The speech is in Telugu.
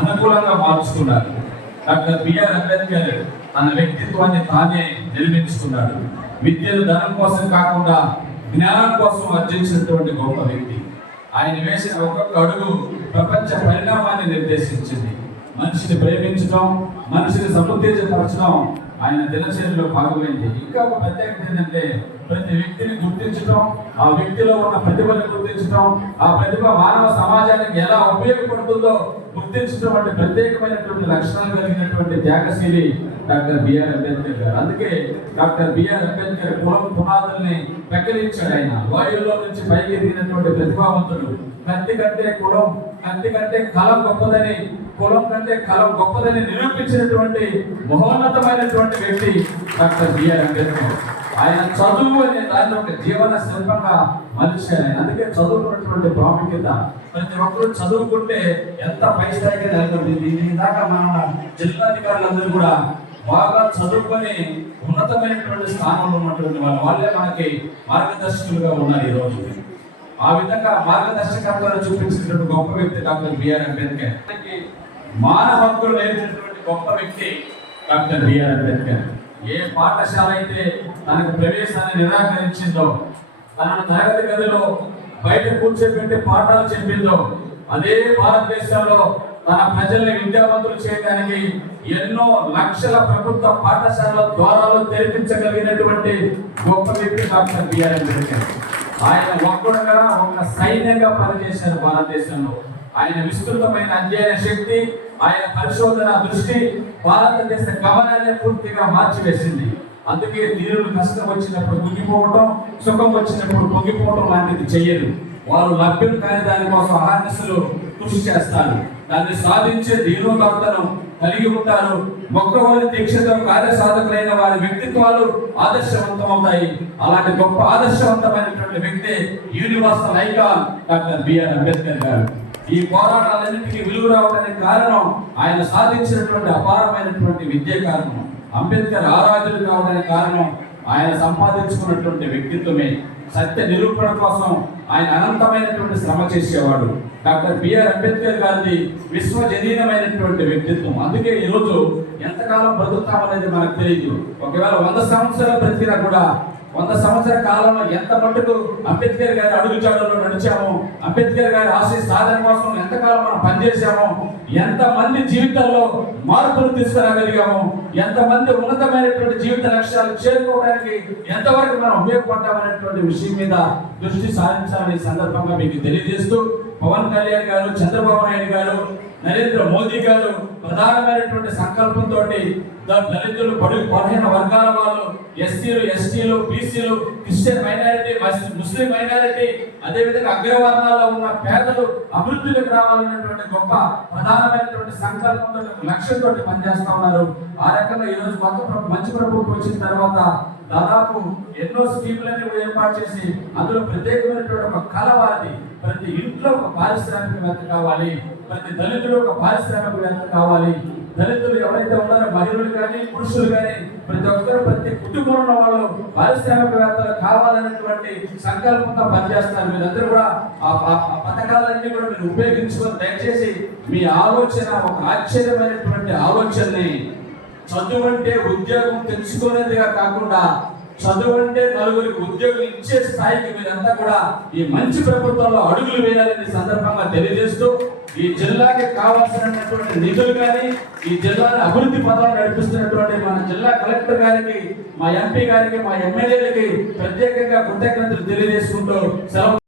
అనుకూలంగా మార్చుకున్నారు. డాక్టర్ బిఆర్ అంబేద్కర్ తన వ్యక్తిత్వాన్ని తానే నిర్మించుకున్నాడు. విద్యను ధనం కోసం కాకుండా జ్ఞానం కోసం అర్జించినటువంటి గొప్ప వ్యక్తి. ఆయన వేసిన ఒక్కొక్క అడుగు ప్రపంచ పరిణామాన్ని నిర్దేశించింది. మనిషిని ప్రేమించడం, మనిషిని సముత్తేజపరచడం ఆయన దినచర్యలో భాగమైంది. ఇంకా ఒక ప్రత్యేకత ఏంటంటే ప్రతి వ్యక్తిని గుర్తించడం, ఆ వ్యక్తిలో ఉన్న ప్రతిభను గుర్తించడం, ఆ ప్రతిభ మానవ సమాజానికి ఎలా ఉపయోగపడుతుందో గుర్తించడం వంటి ప్రత్యేకమైనటువంటి లక్షణాలు కలిగినటువంటి త్యాగశీలి డాక్టర్ బిఆర్ అంబేద్కర్ గారు. అందుకే డాక్టర్ బిఆర్ అంబేద్కర్ కులం పునాదుల్ని పెక్కలించాడు. ఆయన వాయువులో నుంచి పైకి ఎదిగినటువంటి ప్రతిభావంతుడు. కత్తి కంటే కులం, కత్తి కంటే కలం గొప్పదని, కులం కంటే కలం గొప్పదని నిరూపించినటువంటి మహోన్నతమైనటువంటి వ్యక్తి డాక్టర్ బిఆర్ అంబేద్కర్. ఆయన చదువు అనే దాన్ని ఒక జీవన శిల్పంగా మలిచారు. అందుకే చదువుకున్నటువంటి ప్రాముఖ్యత. ప్రతి ఒక్కరు చదువుకుంటే ఎంత పై స్థాయికి నెలకొంది. దీని దాకా మన జిల్లాధికారులందరూ కూడా బాగా చదువుకొని ఉన్నతమైనటువంటి స్థానంలో ఉన్నటువంటి వాళ్ళే మనకి మార్గదర్శకులుగా ఉన్నారు ఈ రోజు. ఆ విధంగా మార్గదర్శకత్వాన్ని చూపించినటువంటి గొప్ప వ్యక్తి డాక్టర్ బిఆర్ అంబేద్కర్. మానవ హక్కులు నేర్పినటువంటి గొప్ప వ్యక్తి డాక్టర్ బిఆర్ అంబేద్కర్. ఏ పాఠశాల అయితే తనకు ప్రవేశాన్ని నిరాకరించిందో, తనను తరగతి గదిలో బయట కూర్చోబెట్టి పాఠాలు చెప్పిందో, అదే భారతదేశంలో తన ప్రజల్ని విద్యావంతులు చేయడానికి ఎన్నో లక్షల ప్రభుత్వ పాఠశాలల ద్వారాలు తెరిపించగలిగినటువంటి గొప్ప వ్యక్తి డాక్టర్ బిఆర్ అంబేద్కర్. ఆయన ఒక్కడుగా ఒక సైన్యంగా పనిచేశారు భారతదేశంలో. ఆయన విస్తృతమైన అధ్యయన శక్తి, ఆయన పరిశోధన దృష్టి భారతదేశ గమనాన్ని పూర్తిగా మార్చివేసింది. అందుకే తీరులు కష్టం వచ్చినప్పుడు కుంగిపోవటం, సుఖం వచ్చినప్పుడు పొంగిపోవటం లాంటిది చెయ్యరు. వారు లభ్యం కాని దానికోసం అహర్నిశలు కృషి చేస్తారు. దాన్ని సాధించే ధీరోదాత్తను కలిగి ఉంటారు. మొక్కవోని దీక్షతో కార్యసాధకులైన వారి వ్యక్తిత్వాలు ఆదర్శవంతమవుతాయి. అలాంటి గొప్ప ఆదర్శవంతమైనటువంటి వ్యక్తి universal icon doctor B R Ambedkar garu. ఈ పోరాటాలన్నింటికీ విలువ రావడానికి కారణం ఆయన సాధించినటువంటి అపారమైనటువంటి విద్య కారణం. అంబేద్కర్ ఆరాధులు కావడానికి కారణం ఆయన సంపాదించుకున్నటువంటి వ్యక్తిత్వమే. సత్య నిరూపణ కోసం ఆయన అనంతమైనటువంటి శ్రమ చేసేవాడు. డాక్టర్ బిఆర్ అంబేద్కర్ గారిది విశ్వజనీనమైనటువంటి వ్యక్తిత్వం. అందుకే ఈరోజు ఎంతకాలం బ్రతుకుతామనేది మనకు తెలియదు. ఒకవేళ 100 సంవత్సరాలు బ్రతికినా కూడా 100 సంవత్సరాల కాలంలో ఎంత మట్టుకు అంబేద్కర్ గారి అడుగుజాడల్లో నడిచామో, అంబేద్కర్ గారి ఆశయ సాధన కోసం ఎంతకాలం మనం పనిచేశామో, ఎంతమంది జీవితాల్లో మార్పులు తీసుకురాగలిగాము, ఎంతమంది ఉన్నతమైనటువంటి జీవిత లక్ష్యాలు చేరుకోవడానికి ఎంతవరకు మనం ఉపయోగపడ్డామనేటువంటి విషయం మీద దృష్టి సారించాలని సందర్భంగా మీకు తెలియజేస్తూ, పవన్ కళ్యాణ్ గారు, చంద్రబాబు నాయుడు గారు, నరేంద్ర మోదీ గారు ప్రధానమైనటువంటి సంకల్పంతో దళితులు, బడుగు బలహీన వర్గాల వాళ్ళు, ఎస్సీలు, ఎస్టీలు, బీసీలు, క్రిస్టియన్ మైనారిటీ, ముస్లిం మైనారిటీ, అదేవిధంగా అగ్రవర్ణాల్లో ఉన్న పేదలు అభివృద్ధిలోకి రావాలనేటువంటి గొప్ప ప్రధానమైనటువంటి సంకల్పంతో లక్ష్యంతో పనిచేస్తా ఉన్నారు. ఆ రకంగా ఈ రోజు మంచి ప్రభుత్వం వచ్చిన తర్వాత దాదాపు ఎన్నో స్కీములన్నీ ఏర్పాటు చేసి అందులో ప్రత్యేకమైనటువంటి ఒక కళ వారిది. ప్రతి ఇంట్లో ఒక పారిశ్రామికవేత్త కావాలి, ప్రతి దళితులు ఒక పారిశ్రామికవేత్త కావాలి. దళితులు ఎవరైతే ఉన్నారో మహిళలు కానీ పురుషులు కానీ ప్రతి ఒక్కరు, ప్రతి కుటుంబంలో వాళ్ళు పారిశ్రామికవేత్తలు కావాలనేటువంటి సంకల్పంగా పనిచేస్తారు. మీరందరూ కూడా ఆ పథకాలన్నీ కూడా మీరు ఉపయోగించుకొని దయచేసి మీ ఆలోచన ఒక ఆశ్చర్యమైనటువంటి ఆలోచనని, చదువు అంటే ఉద్యోగం తెచ్చుకునేదిగా కాకుండా చదువు అంటే నలుగురికి ఉద్యోగం ఇచ్చే స్థాయికి మీరంతా కూడా ఈ మంచి ప్రభుత్వంలో అడుగులు వేయాలని సందర్భంగా తెలియజేస్తూ, ఈ జిల్లాకి కావాల్సినటువంటి నిధులు కానీ, ఈ జిల్లాని అభివృద్ధి పథకాలు నడిపిస్తున్నటువంటి మన జిల్లా కలెక్టర్ గారికి, మా ఎంపీ గారికి, మా ఎమ్మెల్యేలకి ప్రత్యేకంగా కృతజ్ఞతలు తెలియజేసుకుంటూ సెలవు.